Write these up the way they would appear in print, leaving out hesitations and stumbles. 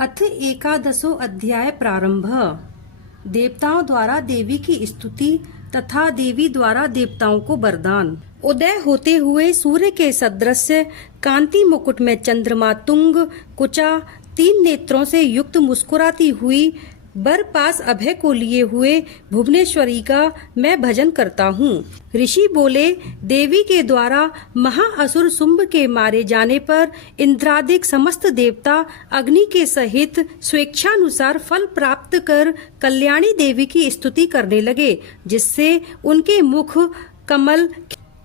अथ एकादशो अध्याय प्रारंभ। देवताओं द्वारा देवी की स्तुति तथा देवी द्वारा देवताओं को वरदान। उदय होते हुए सूर्य के सदृश कांति मुकुट में चंद्रमा तुंग कुचा 3 नेत्रों से युक्त मुस्कुराती हुई बर पास अभय को लिए हुए भुवनेश्वरी का मैं भजन करता हूँ। ऋषि बोले, देवी के द्वारा महाअसुर शुंभ के मारे जाने पर इंद्रादिक समस्त देवता अग्नि के सहित स्वेच्छानुसार फल प्राप्त कर कल्याणी देवी की स्तुति करने लगे, जिससे उनके मुख कमल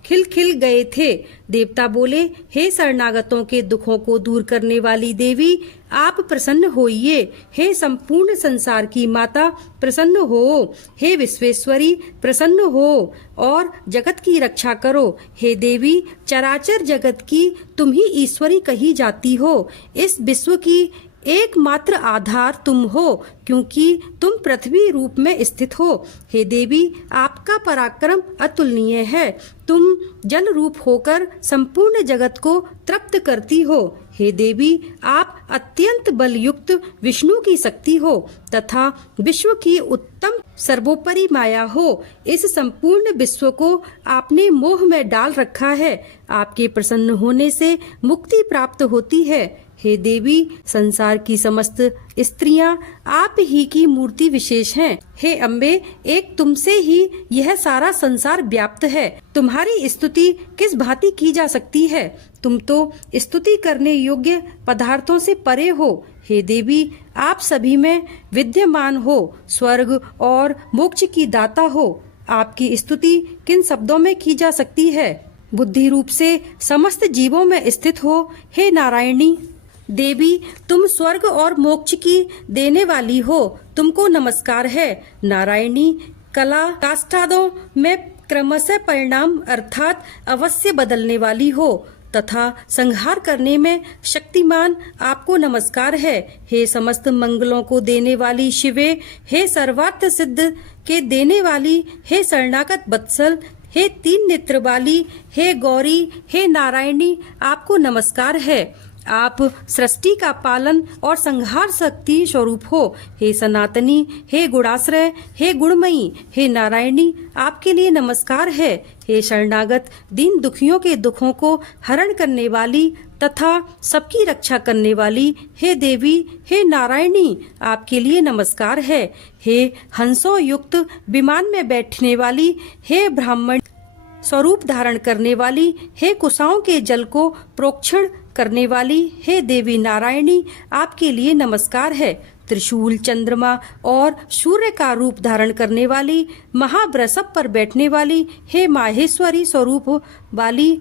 खिल खिल गए थे। देवता बोले, हे शरणागतों के दुखों को दूर करने वाली देवी, आप प्रसन्न होइए। हे संपूर्ण संसार की माता, प्रसन्न हो। हे विश्वेश्वरी, प्रसन्न हो और जगत की रक्षा करो। हे देवी, चराचर जगत की तुम ही ईश्वरी कही जाती हो। इस विश्व की एकमात्र आधार तुम हो, क्योंकि तुम पृथ्वी रूप में स्थित हो। हे देवी, आपका पराक्रम अतुलनीय है। तुम जल रूप होकर संपूर्ण जगत को तृप्त करती हो। हे देवी, आप अत्यंत बलयुक्त विष्णु की शक्ति हो तथा विश्व की उत्तम सर्वोपरि माया हो। इस संपूर्ण विश्व को आपने मोह में डाल रखा है। आपके प्रसन्न होने से मुक्ति प्राप्त होती है। हे देवी, संसार की समस्त स्त्रियां आप ही की मूर्ति विशेष हैं। हे अम्बे, एक तुमसे ही यह सारा संसार व्याप्त है। तुम्हारी स्तुति किस भांति की जा सकती है? तुम तो स्तुति करने योग्य पदार्थों से परे हो। हे देवी, आप सभी में विद्यमान हो, स्वर्ग और मोक्ष की दाता हो। आपकी स्तुति किन शब्दों में की जा सकती है? बुद्धि रूप से समस्त जीवों में स्थित हो। हे नारायणी देवी, तुम स्वर्ग और मोक्ष की देने वाली हो, तुमको नमस्कार है। नारायणी, कला काष्ठादों में क्रमशः परिणाम अर्थात अवश्य बदलने वाली हो तथा संहार करने में शक्तिमान, आपको नमस्कार है। हे समस्त मंगलों को देने वाली शिवे, हे सर्वार्थ सिद्ध के देने वाली, हे शरणागत वत्सल, हे 3 नेत्र वाली, हे गौरी, हे नारायणी, आपको नमस्कार है। आप सृष्टि का पालन और संहार शक्ति स्वरूप हो। हे सनातनी, हे गुणाश्रय, हे गुणमयी, हे नारायणी, आपके लिए नमस्कार है। हे शरणागत दीन दुखियों के दुखों को हरण करने वाली तथा सबकी रक्षा करने वाली, हे देवी, हे नारायणी, आपके लिए नमस्कार है। हे हंसों युक्त विमान में बैठने वाली, हे ब्राह्मण स्वरूप धारण करने वाली, हे कुशाओं के जल को प्रोक्षण करने वाली, हे देवी नारायणी, आपके लिए नमस्कार है। त्रिशूल, चंद्रमा और सूर्य का रूप धारण करने वाली, महावृषभ पर बैठने वाली, हे माहेश्वरी स्वरूप वाली,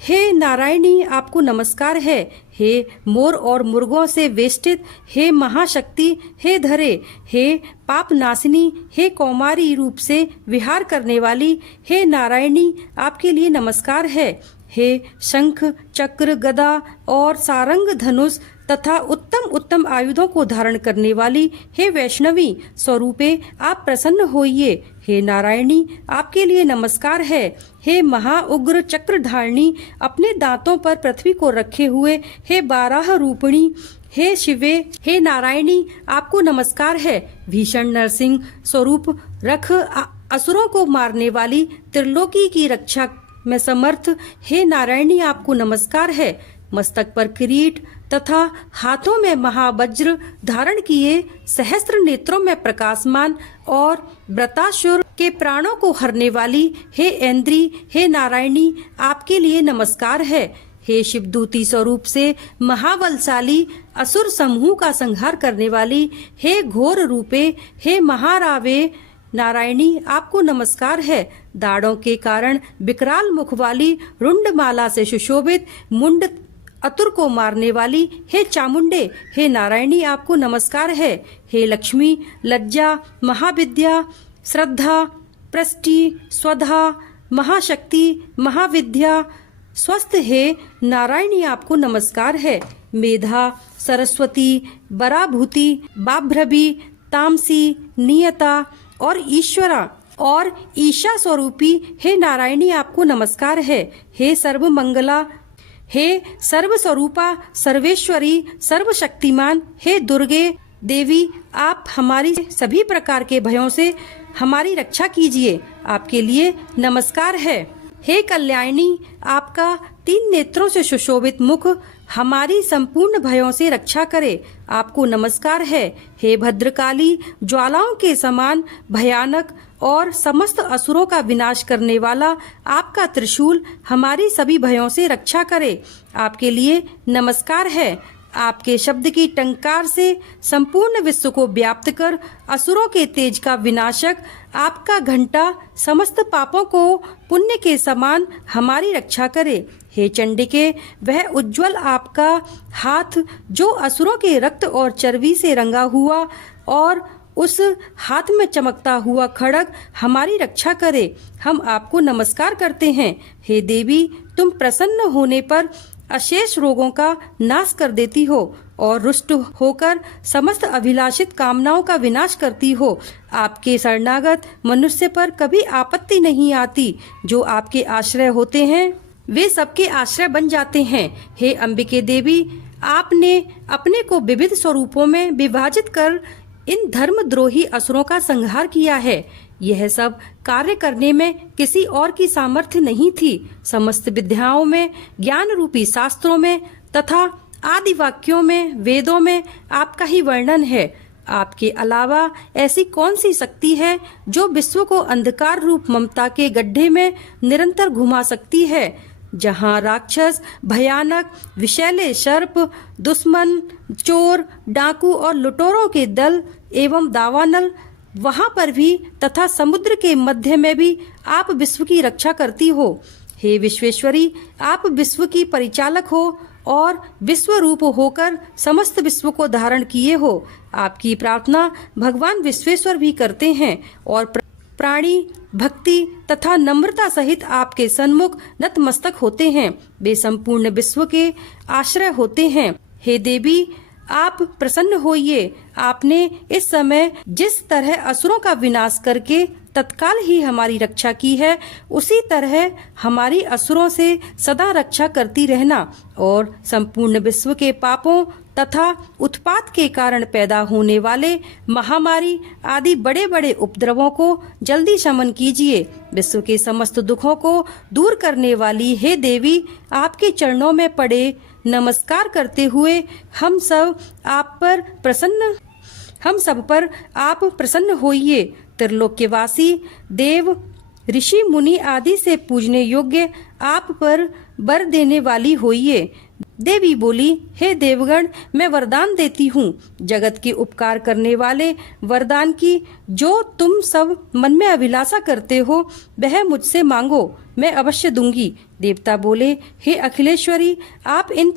हे नारायणी, आपको नमस्कार है। हे मोर और मुर्गों से वेष्टित, हे महाशक्ति, हे धरे, हे पाप नाशिनी, हे कौमारी रूप से विहार करने वाली, हे नारायणी, आपके लिए नमस्कार है। हे शंख, चक्र, गदा और सारंग धनुष तथा उत्तम उत्तम आयुधों को धारण करने वाली, हे वैष्णवी स्वरूपे, आप प्रसन्न होइए। हे नारायणी, आपके लिए नमस्कार है। हे महाउग्र चक्रधारिणी, अपने दांतों पर पृथ्वी को रखे हुए, हे बाराह रूपिणी, हे शिवे, हे नारायणी, आपको नमस्कार है। भीषण नरसिंह स्वरूप रख असुरों को मारने वाली, त्रिलोकी की रक्षा में समर्थ, हे नारायणी, आपको नमस्कार है। मस्तक पर किरीट तथा हाथों में महावज्र धारण किए, सहस्त्र नेत्रों में प्रकाशमान और व्रतासुर के प्राणों को हरने वाली, हे ऐन्द्री, हे नारायणी, आपके लिए नमस्कार है। हे शिवदूती स्वरूप से महाबलशाली असुर समूह का संहार करने वाली, हे घोर रूपे, हे महारावे, नारायणी, आपको नमस्कार है। दाढ़ों के कारण विकराल मुख वाली, रुंडमाला से सुशोभित मुंड अतुर को मारने वाली, हे चामुंडे, हे नारायणी, आपको नमस्कार है। हे लक्ष्मी, लज्जा, महाविद्या, श्रद्धा, प्रष्टि, स्वधा, महाशक्ति, महाविद्या, स्वस्थ, हे नारायणी, आपको नमस्कार है। मेधा, सरस्वती, बराभूति, बाभ्रवी, तामसी, नियता और ईश्वरा और ईशा स्वरूपी, हे नारायणी, आपको नमस्कार है। हे सर्वमंगला, हे सर्वस्वरूपा, सर्वेश्वरी, सर्वशक्तिमान, हे दुर्गे देवी, आप हमारी सभी प्रकार के भयों से हमारी रक्षा कीजिए। आपके लिए नमस्कार है। हे कल्याणी, आपका 3 नेत्रों से सुशोभित मुख हमारी संपूर्ण भयों से रक्षा करे। आपको नमस्कार है। हे भद्रकाली, ज्वालाओं के समान भयानक और समस्त असुरों का विनाश करने वाला आपका त्रिशूल हमारी सभी भयों से रक्षा करे। आपके लिए नमस्कार है। आपके शब्द की टंकार से संपूर्ण विश्व को व्याप्त कर असुरों के तेज का विनाशक आपका घंटा समस्त पापों को पुण्य के समान हमारी रक्षा करे। हे चंडिके, वह उज्जवल आपका हाथ जो असुरों के रक्त और चर्बी से रंगा हुआ और उस हाथ में चमकता हुआ खड्ग हमारी रक्षा करे। हम आपको नमस्कार करते हैं। हे देवी, तुम प्रसन्न होने पर अशेष रोगों का नाश कर देती हो और रुष्ट होकर समस्त अभिलाषित कामनाओं का विनाश करती हो। आपके शरणागत मनुष्य पर कभी आपत्ति नहीं आती। जो आपके आश्रय होते हैं वे सबके आश्रय बन जाते हैं। हे अंबिके देवी, आपने अपने को विविध स्वरूपों में विभाजित कर इन धर्मद्रोही असुरों का संहार किया है। यह सब कार्य करने में किसी और की सामर्थ्य नहीं थी। समस्त विद्याओं में, ज्ञान रूपी शास्त्रों में तथा आदि वाक्यों में, वेदों में आपका ही वर्णन है। आपके अलावा ऐसी कौन सी शक्ति है जो विश्व को अंधकार रूप ममता के गड्ढे में निरंतर घुमा सकती है। जहाँ राक्षस, भयानक विषैले सर्प, दुश्मन, चोर, डाकू और लुटेरों के दल एवं दावानल, वहाँ पर भी तथा समुद्र के मध्य में भी आप विश्व की रक्षा करती हो। हे विश्वेश्वरी, आप विश्व की परिचालक हो और विश्व रूप होकर समस्त विश्व को धारण किए हो। आपकी प्रार्थना भगवान विश्वेश्वर भी करते हैं और प्राणी भक्ति तथा नम्रता सहित आपके सन्मुख नतमस्तक होते हैं। वे संपूर्ण विश्व के आश्रय होते हैं। हे देवी, आप प्रसन्न होइए। आपने इस समय जिस तरह असुरों का विनाश करके तत्काल ही हमारी रक्षा की है, उसी तरह हमारी असुरों से सदा रक्षा करती रहना और संपूर्ण विश्व के पापों तथा उत्पात के कारण पैदा होने वाले महामारी आदि बड़े बड़े उपद्रवों को जल्दी शमन कीजिए। विश्व के समस्त दुखों को दूर करने वाली हे देवी, आपके चरणों में पड़े नमस्कार करते हुए हम सब पर आप प्रसन्न होइए। त्रिलोक्यवासी देव, ऋषि, मुनि आदि से पूजने योग्य आप पर वर देने वाली होइए। देवी बोली, हे देवगण, मैं वरदान देती हूँ। जगत के उपकार करने वाले वरदान की जो तुम सब मन में अभिलाषा करते हो वह मुझसे मांगो, मैं अवश्य दूंगी। देवता बोले, हे अखिलेश्वरी, आप इन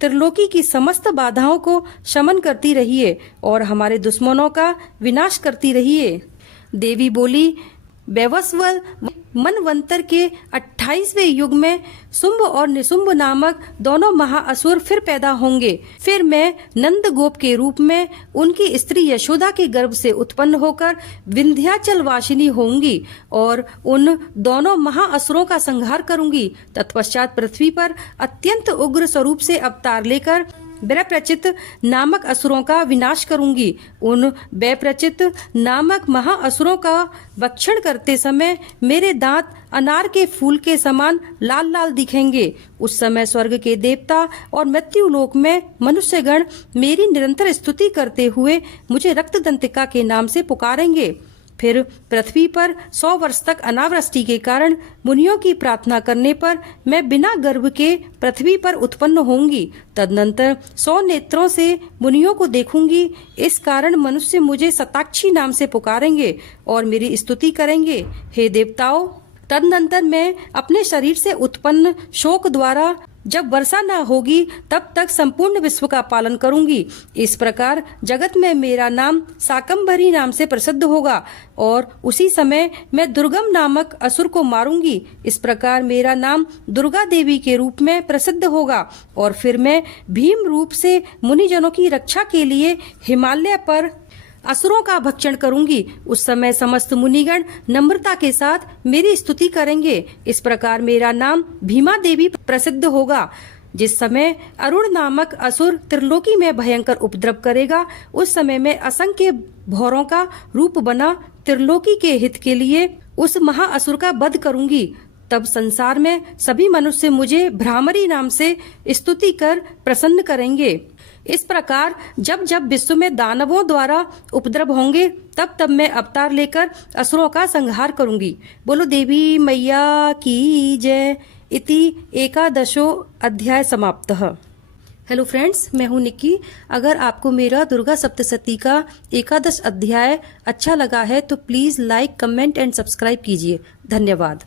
त्रिलोकी की समस्त बाधाओं को शमन करती रहिए और हमारे दुश्मनों का विनाश करती रहिए। देवी बोली, वैवस्वत मनवंतर के 28वें युग में शुंभ और निशुंभ नामक दोनों महाअसुर फिर पैदा होंगे। फिर मैं नंद गोप के रूप में उनकी स्त्री यशोदा के गर्भ से उत्पन्न होकर विंध्याचल वासिनी होंगी और उन दोनों महाअसुरों का संहार करूंगी। तत्पश्चात पृथ्वी पर अत्यंत उग्र स्वरूप से अवतार लेकर वैप्रचित नामक असुरों का विनाश करूंगी। उन वैप्रचित नामक महाअसुरों का भक्षण करते समय मेरे दांत अनार के फूल के समान लाल लाल दिखेंगे। उस समय स्वर्ग के देवता और मृत्युलोक में मनुष्यगण मेरी निरंतर स्तुति करते हुए मुझे रक्तदंतिका के नाम से पुकारेंगे। फिर पृथ्वी पर 100 वर्ष तक अनावृष्टि के कारण मुनियों की प्रार्थना करने पर मैं बिना गर्भ के पृथ्वी पर उत्पन्न होंगी। तदनंतर 100 नेत्रों से मुनियों को देखूंगी। इस कारण मनुष्य मुझे शताक्षी नाम से पुकारेंगे और मेरी स्तुति करेंगे। हे देवताओं, तदनंतर मैं अपने शरीर से उत्पन्न शोक द्वारा जब वर्षा न होगी तब तक संपूर्ण विश्व का पालन करूंगी। इस प्रकार जगत में मेरा नाम शाकंभरी नाम से प्रसिद्ध होगा और उसी समय मैं दुर्गम नामक असुर को मारूंगी। इस प्रकार मेरा नाम दुर्गा देवी के रूप में प्रसिद्ध होगा और फिर मैं भीम रूप से मुनिजनों की रक्षा के लिए हिमालय पर असुरों का भक्षण करूंगी। उस समय समस्त मुनिगण नम्रता के साथ मेरी स्तुति करेंगे। इस प्रकार मेरा नाम भीमा देवी प्रसिद्ध होगा। जिस समय अरुण नामक असुर त्रिलोकी में भयंकर उपद्रव करेगा, उस समय में असंख्य भौरों का रूप बना त्रिलोकी के हित के लिए उस महाअसुर का वध करूंगी। तब संसार में सभी मनुष्य मुझे भ्रामरी नाम से स्तुति कर प्रसन्न करेंगे। इस प्रकार जब जब विश्व में दानवों द्वारा उपद्रव होंगे, तब तब मैं अवतार लेकर असुरों का संहार करूंगी। बोलो देवी मैया की जय। इति एकादशो अध्याय समाप्तः। हेलो फ्रेंड्स, मैं हूं निक्की। अगर आपको मेरा दुर्गा सप्तशती का एकादश अध्याय अच्छा लगा है तो please like, comment and subscribe कीजिए। धन्यवाद।